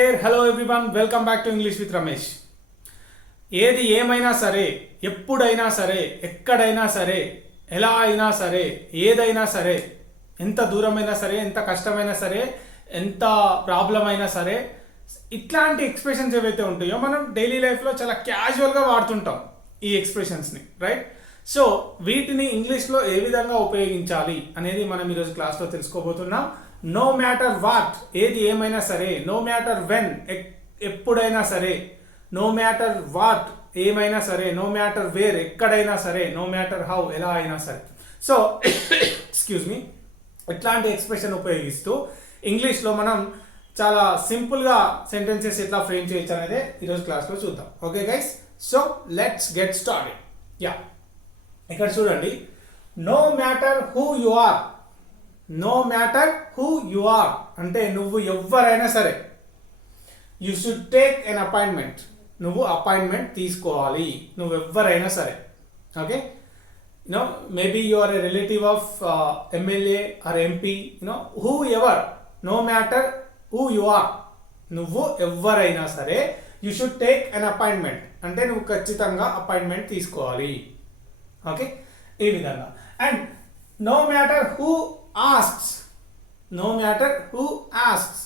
There hello everyone welcome back to English with Ramesh. ఏది ఏమైనా సరే, ఎప్పుడైనా సరే, ఎక్కడైనా సరే, ఎలా అయినా సరే, ఏదైనా సరే, ఎంత దూరమైనా సరే, ఎంత కష్టమైనా సరే, ఎంత ప్రాబ్లం అయినా సరే, ఇట్లాంటి ఎక్స్ప్రెషన్స్ ఏవైతే ఉంటాయో మనం డైలీ లైఫ్లో చాలా క్యాజువల్గా వాడుతుంటాం ఈ ఎక్స్ప్రెషన్స్ని, రైట్? సో వీటిని ఇంగ్లీష్లో ఏ విధంగా ఉపయోగించాలి అనేది మనం ఈరోజు క్లాస్లో తెలుసుకోబోతున్నాం. నో మ్యాటర్ వాట్, ఏది ఏమైనా సరే, నో మ్యాటర్ వెన్, ఎప్పుడైనా సరే, నో మ్యాటర్ వాట్, ఏమైనా సరే, నో మ్యాటర్ వేర్, ఎక్కడైనా సరే, నో మ్యాటర్ హౌ, ఎలా అయినా సరే. సో ఎక్స్క్యూజ్ మీ, ఇట్లాంటి ఎక్స్ప్రెషన్ ఉపయోగిస్తూ ఇంగ్లీష్లో మనం చాలా సింపుల్గా సెంటెన్సెస్ ఎట్లా ఫ్రేమ్ చేయొచ్చు అనేది ఈరోజు క్లాస్లో చూద్దాం. Okay guys, so let's get started. Yeah, ఇక్కడ చూడండి, no matter who you are, no matter who you are అంటే నువ్వు ఎవరైనా సరే, you should take an appointment, నువ్వు అపాయింట్మెంట్ తీసుకోవాలి, నువ్వు ఎవరైనా సరే. Okay, you know maybe you are a relative of MLA or MP, you know whoever, no matter who you are, నువ్వు ఎవరైనా సరే you should take an appointment అంటే నువ్వు ఖచ్చితంగా అపాయింట్మెంట్ తీసుకోవాలి. ఓకే, ఈ విధంగా. And no matter who asks, no matter who asks,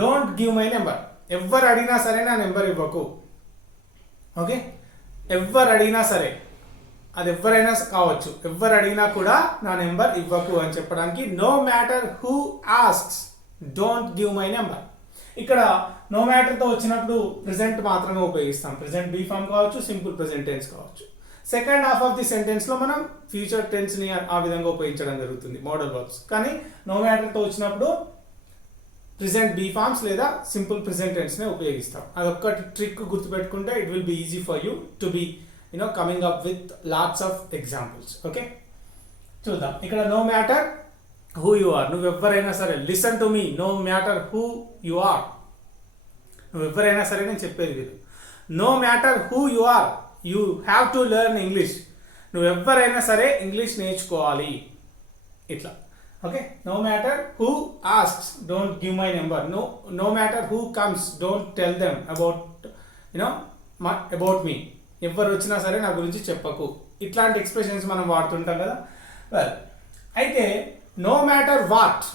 don't give my number, ఎవరు అడిగినా సరే నా నెంబర్ ఇవ్వకు. ఓకే, ఎవరు అడిగినా సరే, అది ఎవరైనా కావచ్చు, ఎవరు అడిగినా కూడా నా నెంబర్ ఇవ్వకు అని చెప్పడానికి no matter who asks don't give my number. ఇక్కడ నో మ్యాటర్తో వచ్చినప్పుడు ప్రెజెంట్ మాత్రమే ఉపయోగిస్తాం. ప్రెజెంట్ బీ ఫామ్ కావచ్చు, సింపుల్ ప్రెజెంట్ టెన్స్ కావచ్చు. సెకండ్ హాఫ్ ఆఫ్ ది సెంటెన్స్లో మనం ఫ్యూచర్ టెన్స్ని ఆ విధంగా ఉపయోగించడం జరుగుతుంది, మోడల్ వర్బ్స్. కానీ నో మ్యాటర్తో వచ్చినప్పుడు ప్రెజెంట్ బీ ఫార్మ్స్ లేదా సింపుల్ ప్రెజెంట్ టెన్స్నే ఉపయోగిస్తాం. అదొక్కటి ట్రిక్ గుర్తుపెట్టుకుంటే it will be easy for you to be coming up with lots of examples. Okay, చూద్దాం. ఇక్కడ no matter who you are, నువ్వు ఎవరైనా సరే, listen to me, no matter who you are, నువ్వు ఎవరైనా సరే, నేను చెప్పేది వీరు. No matter who you are, you have to learn English, నువ్వు ఎవరైనా సరే ఇంగ్లీష్ నేర్చుకోవాలి, ఇట్లా. Okay, no matter who asks don't give my number, no matter who comes don't tell them about about me, ఎవరు వచ్చినా సరే నా గురించి చెప్పకు. ఇట్లాంటి ఎక్స్ప్రెషన్స్ మనం వాడుతుంటాం కదా. వెల్, అయితే నో మ్యాటర్ వాట్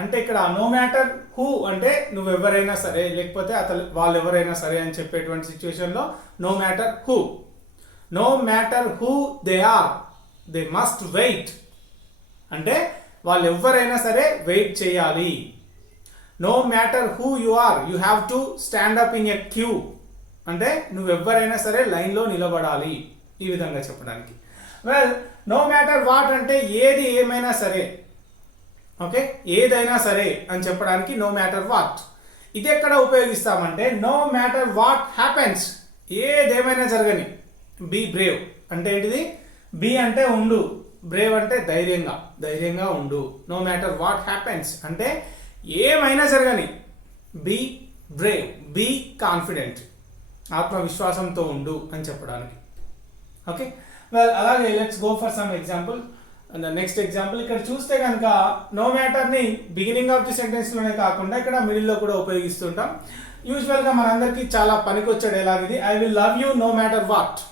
అంటే ఇక్కడ నో మ్యాటర్ హూ అంటే నువ్వు ఎవరైనా సరే, లేకపోతే వాళ్ళు ఎవరైనా సరే అని చెప్పేటువంటి సిచ్యువేషన్లో no matter who, no matter who they are, they must wait అంటే వాళ్ళు ఎవరైనా సరే వెయిట్ చేయాలి. No matter who you are, you have to stand up in a queue అంటే నువ్వు ఎవరైనా సరే లైన్లో నిలబడాలి, ఈ విధంగా చెప్పడానికి. వెల్, నో మ్యాటర్ వాట్ అంటే ఏది ఏమైనా సరే, ఓకే, ఏదైనా సరే అని చెప్పడానికి నో మ్యాటర్ వాట్. ఇది ఎక్కడ ఉపయోగిస్తామంటే నో మ్యాటర్ వాట్ హ్యాపెన్స్, ఏదేమైనా జరగని. బీ బ్రేవ్ అంటే ఏంటిది? బీ అంటే ఉండు, బ్రేవ్ అంటే ధైర్యంగా ఉండు. నో మ్యాటర్ వాట్ హ్యాపెన్స్ అంటే ఏమైనా జరగని. బీ బ్రేవ్, బీ కాన్ఫిడెంట్, ఆత్మవిశ్వాసంతో ఉండు అని చెప్పడానికి. ఓకే, వెల్, అలాగే let's go for some example. Next example ఇక్కడ చూస్తే కనుక నో మ్యాటర్ని బిగినింగ్ ఆఫ్ ది సెంటెన్స్లోనే కాకుండా ఇక్కడ మిడిల్లో కూడా ఉపయోగిస్తుంటాం. యూజువల్గా మనందరికీ చాలా పనికొచ్చే డైలాగ్ ఇది. I will love you know matter what,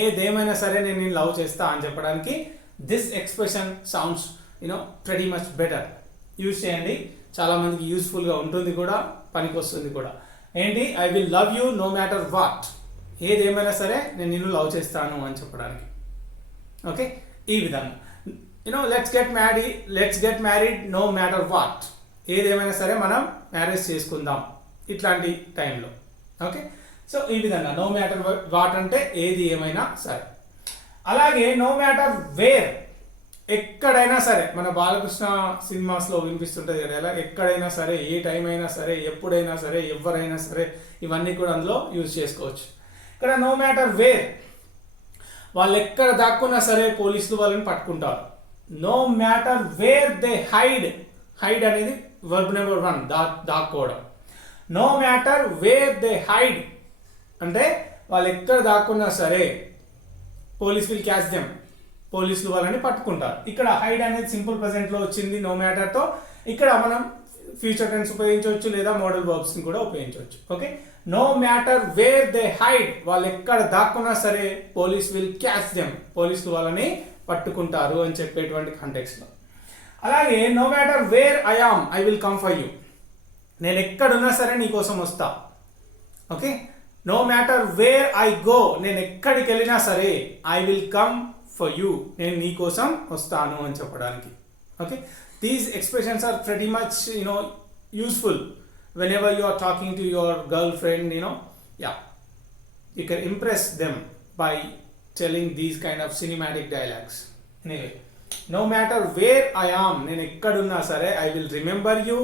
ఏదేమైనా సరే నేను లవ్ చేస్తా అని చెప్పడానికి this expression sounds pretty much better. Use చేయండి, చాలా మందికి యూస్ఫుల్గా ఉంటుంది కూడా, పనికొస్తుంది కూడా. ఏంటి? I will love you know matter what, ఏదేమైనా సరే నేను నిన్ను లవ్ చేస్తాను అని చెప్పడానికి. ఓకే, ఈ విధంగా let's get married no matter what, ఏదేమైనా సరే మనం మ్యారేజ్ చేసుకుందాం ఇట్లాంటి టైంలో. ఓకే, సో ఈ విధంగా నో మ్యాటర్ వాట్ అంటే ఏది ఏమైనా సరే. అలాగే నో మ్యాటర్ వేర్, ఎక్కడైనా సరే, మన బాలకృష్ణ సినిమాస్లో వినిపిస్తుంటుంది కదా, ఎలా ఎక్కడైనా సరే, ఏ టైం అయినా సరే, ఎప్పుడైనా సరే, ఎవరైనా సరే, ఇవన్నీ కూడా అందులో యూజ్ చేసుకోవచ్చు. ఇక్కడ నో మ్యాటర్ వేర్, వాళ్ళు ఎక్కడ దాక్కున్నా సరే పోలీసులు వాళ్ళని పట్టుకుంటారు. No matter where they hide, hide అనేది వర్బ్ నెంబర్ 1, దాక్కోవడం. No matter where they hide అంటే వాళ్ళు ఎక్కడ దాక్కున్నా సరే పోలీస్ విల్ క్యాచ్ దెమ్, పోలీసులు వాళ్ళని పట్టుకుంటారు. ఇక్కడ హైడ్ అనేది సింపుల్ ప్రెజెంట్లో వచ్చింది నో మ్యాటర్తో. ఇక్కడ మనం ఫ్యూచర్ టెన్స్ ఉపయోగించవచ్చు లేదా మోడల్ వర్బ్స్ని కూడా ఉపయోగించవచ్చు. Okay, no matter where they hide, వాళ్ళు ఎక్కడ దాక్కున్నా సరే పోలీస్ విల్ క్యాచ్ దెమ్, పోలీసులు వాళ్ళని పట్టుకుంటారు అని చెప్పేటువంటి కాంటెక్స్లో. అలాగే no matter where I am I will come for you, నేను ఎక్కడున్నా సరే నీ కోసం వస్తా. Okay, no matter where I go, నేను ఎక్కడికి వెళ్ళినా సరే I will come for you, నేను నీ కోసం వస్తాను అని చెప్పడానికి. Okay, these expressions are pretty much useful whenever you are talking to your girlfriend, you can impress them by telling these kind of cinematic dialogues. Anyway, no matter where I am, నేను ఎక్కడున్నా సరే I will remember you,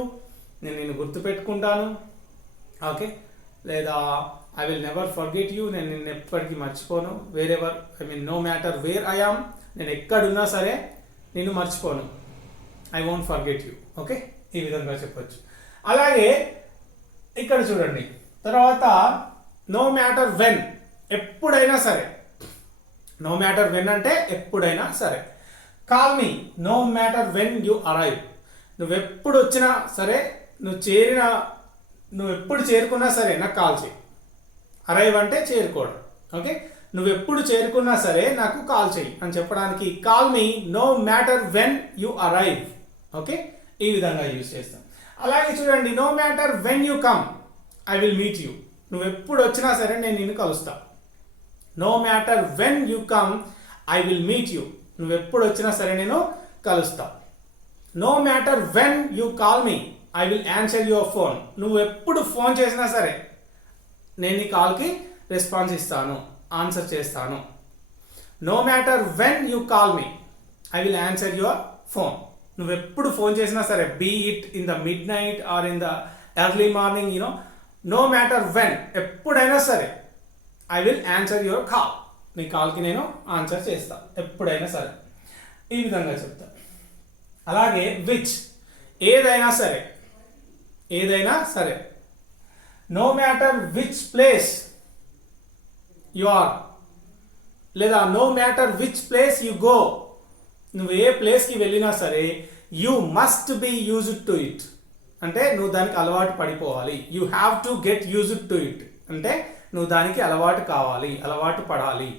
నేను నిన్ను గుర్తుపెట్టుకుంటాను. Okay, లేదా I will never forget you, నేను నిన్ను ఎప్పటికీ మర్చిపోను. Wherever no matter where I am, నేను ఎక్కడున్నా సరే నిన్ను మర్చిపోను, I won't forget you. Okay, ఈ విధంగా చెప్పొచ్చు. అలాగే ఇక్కడ చూడండి, తర్వాత నో మ్యాటర్ వెన్, ఎప్పుడైనా సరే. నో మ్యాటర్ వెన్ అంటే ఎప్పుడైనా సరే. Call me no matter when you arrive, నువ్వు ఎప్పుడు వచ్చినా సరే, నువ్వు ఎప్పుడు చేరుకున్నా సరే నాకు కాల్ చేయి. అరైవ్ అంటే చేరుకోవడం. ఓకే, నువ్వు ఎప్పుడు చేరుకున్నా సరే నాకు కాల్ చేయి అని చెప్పడానికి call me no matter when you arrive. Okay, ఈ విధంగా యూజ్ చేస్తాం. అలాగే చూడండి, no matter when you come I will meet you, నువ్వు ఎప్పుడు వచ్చినా సరే నేను నిన్ను కలుస్తా. No matter when you come I will meet you, నువ్వు ఎప్పుడు వచ్చినా సరే నేను కలుస్తా. No matter when you call me I will answer your phone, నువ్వు ఎప్పుడు ఫోన్ చేసినా సరే నేను నీ కాల్కి రెస్పాన్స్ ఇస్తాను, ఆన్సర్ చేస్తాను. No matter when you call me I will answer your phone, నువ్వు ఎప్పుడు ఫోన్ చేసినా సరే, be it in the midnight or in the early morning, no matter when, ఎప్పుడైనా సరే I will answer your call, నీ కాల్కి నేను answer చేస్తాను ఎప్పుడైనా సరే. ఈ విధంగా చెప్తా. అలాగే విచ్, ఏదైనా సరే, ఏదైనా సరే. No matter which place you are, లేదా no matter which place you go, నువ్వు ఏ ప్లేస్కి వెళ్ళినా సరే you must be used to it, అంటే నువ్వు దానికి అలవాటు పడిపోవాలి. You have to get used to it, అంటే నువ్వు దానికి అలవాటు కావాలి, అలవాటు పడాలి.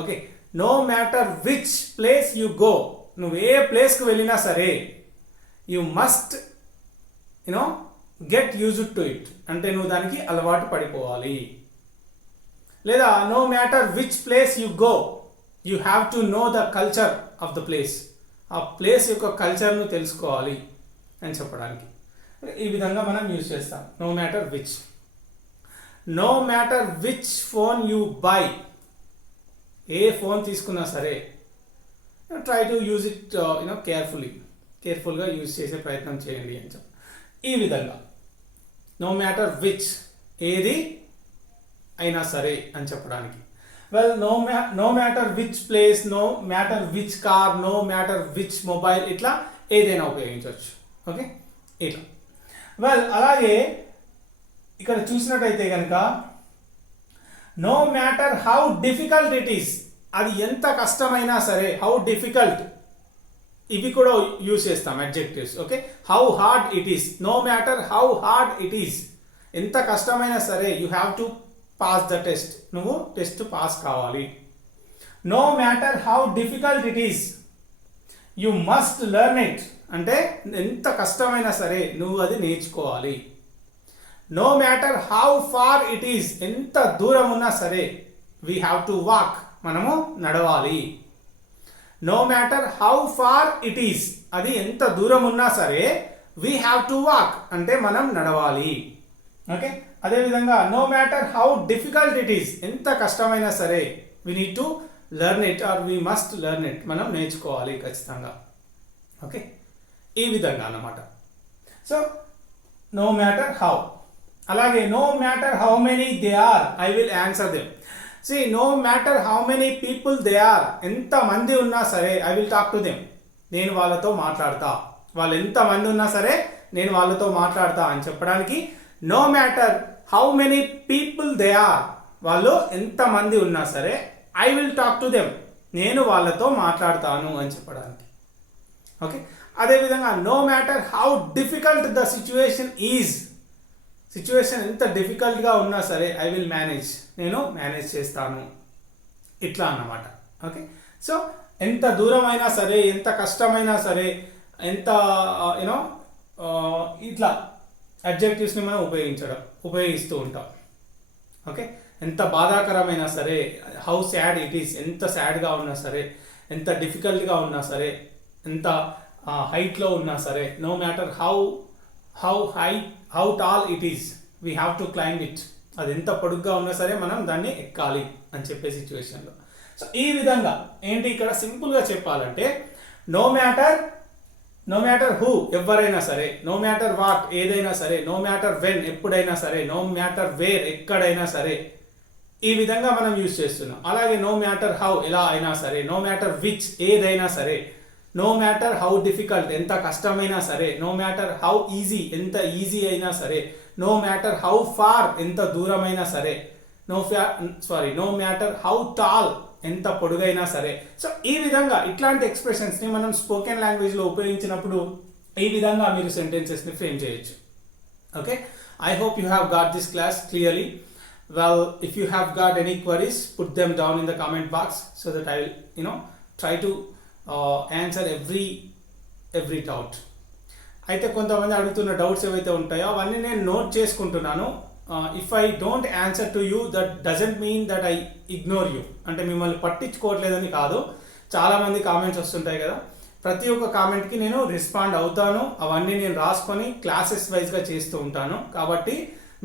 Okay, no matter which place you go, నువ్వు ఏ ప్లేస్కి వెళ్ళినా సరే you must get used to it, అంటే నువ్వు దానికి అలవాటు పడిపోవాలి. లేదా no matter which place you go you have to know the culture of the place, ఆ ప్లేస్ యొక్క కల్చర్ను తెలుసుకోవాలి అని చెప్పడానికి ఈ విధంగా మనం యూజ్ చేస్తాం. No matter which. No matter which phone you buy, ఏ ఫోన్ తీసుకున్నా సరే ట్రై టు యూజ్ ఇట్ కేర్ఫుల్గా యూజ్ చేసే ప్రయత్నం చేయండి అని చెప్పి ఈ విధంగా నో మ్యాటర్ విచ్, ఏది అయినా సరే అని చెప్పడానికి. Well, no matter which place, no matter which car, no matter which mobile, ఇట్లా ఏదైనా ఉపయోగించవచ్చు. ఓకే, ఇట్లా. వెల్, అలాగే ఇక్కడ చూసినట్టయితే కనుక no matter how difficult it is, అది ఎంత కష్టమైనా సరే, హౌ డిఫికల్ట్, ఇవి కూడా యూజ్ చేస్తాం adjectives. Okay, how hard it is, no matter how hard it is, ఎంత కష్టమైనా సరే you have to pass the test, నువ్వు టెస్ట్ పాస్ కావాలి. No matter how difficult it is you must learn it, అంటే ఎంత కష్టమైనా సరే నువ్వు అది నేర్చుకోవాలి. No matter how far it is, ఎంత దూరం ఉన్నా సరే వీ హ్యావ్ టు వాక్, మనము నడవాలి. No matter how far it is, అది ఎంత దూరం ఉన్నా సరే వీ హ్యావ్ టు వాక్, అంటే మనం నడవాలి. ఓకే, అదేవిధంగా no matter how difficult it is, ఎంత కష్టమైనా సరే we need to learn it or we must learn it, మనం నేర్చుకోవాలి ఖచ్చితంగా. ఓకే, ఈ విధంగా అన్నమాట. So no matter how. అలాగే no matter how many they are I will answer them. No matter how many people they are, ఎంత మంది ఉన్నా సరే I will talk to them, నేను వాళ్ళతో మాట్లాడతా. వాళ్ళు ఎంత మంది ఉన్నా సరే నేను వాళ్ళతో మాట్లాడతా అని చెప్పడానికి no matter how many people they are, వాళ్ళు ఎంత మంది ఉన్నా సరే I will talk to them, నేను వాళ్ళతో మాట్లాడతాను అని చెప్పడానికి. ఓకే, అదేవిధంగా no matter how difficult the situation ఎంత డిఫికల్ట్గా ఉన్నా సరే ఐ విల్ మేనేజ్, నేను మేనేజ్ చేస్తాను, ఇట్లా అన్నమాట. ఓకే, సో ఎంత దూరం అయినా సరే, ఎంత కష్టమైనా సరే, ఎంత యూనో ఇట్లా అడ్జెక్టివ్స్ని మనం ఉపయోగిస్తూ ఉంటాం. ఓకే, ఎంత బాధాకరమైనా సరే, హౌ సాడ్ ఇట్ ఈస్, ఎంత సాడ్గా ఉన్నా సరే, ఎంత డిఫికల్ట్గా ఉన్నా సరే, ఎంత హైట్లో ఉన్నా సరే, no matter how tall it is, we have to climb it. అది ఎంత పొడుగ్గా ఉన్నా సరే మనం దాన్ని ఎక్కాలి అని చెప్పే సిచ్యువేషన్లో. సో ఈ విధంగా ఏంటి ఇక్కడ సింపుల్గా చెప్పాలంటే నో మ్యాటర్ హూ, ఎవరైనా సరే, నో మ్యాటర్ వాట్, ఏదైనా సరే, నో మ్యాటర్ వెన్, ఎప్పుడైనా సరే, నో మ్యాటర్ వేర్, ఎక్కడైనా సరే, ఈ విధంగా మనం యూజ్ చేస్తున్నాం. అలాగే నో మ్యాటర్ హౌ, ఎలా అయినా సరే, నో మ్యాటర్ విచ్, ఏదైనా సరే, నో మ్యాటర్ హౌ డిఫికల్ట్, ఎంత కష్టమైనా సరే, నో మ్యాటర్ హౌ ఈజీ, ఎంత ఈజీ అయినా సరే, నో మ్యాటర్ హౌ ఫార్, ఎంత దూరమైనా సరే, నో మ్యాటర్ హౌ టాల్, ఎంత పొడుగైనా సరే. సో ఈ విధంగా ఇట్లాంటి ఎక్స్ప్రెషన్స్ని మనం స్పోకెన్ లాంగ్వేజ్లో ఉపయోగించినప్పుడు ఈ విధంగా మీరు సెంటెన్సెస్ని ఫ్రేమ్ చేయొచ్చు. Okay, I hope you have got this class clearly. Well, if you have got any queries, put them down in the comment box so that I will, try to answer every doubt. అయితే కొంతమంది అడుగుతున్న doubts ఏవైతే ఉంటాయో అవన్నీ నేను note చేసుకుంటున్నాను. If I don't answer to you, that doesn't mean that I ignore you. అంటే మిమ్మల్ని పట్టించుకోవట్లేదని కాదు. చాలామంది కామెంట్స్ వస్తుంటాయి కదా, ప్రతి ఒక్క కామెంట్కి నేను రెస్పాండ్ అవుతాను. అవన్నీ నేను రాసుకొని క్లాసెస్ వైజ్గా చేస్తూ ఉంటాను. కాబట్టి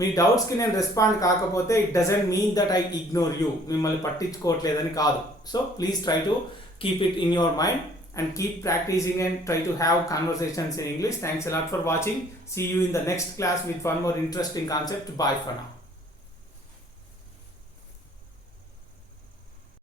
మీ డౌట్స్కి నేను రెస్పాండ్ కాకపోతే it doesn't mean that I ignore you, మిమ్మల్ని పట్టించుకోవట్లేదని కాదు. So please try to keep it in your mind and keep practicing and try to have conversations in English. Thanks a lot for watching. See you in the next class with one more interesting concept. Bye for now.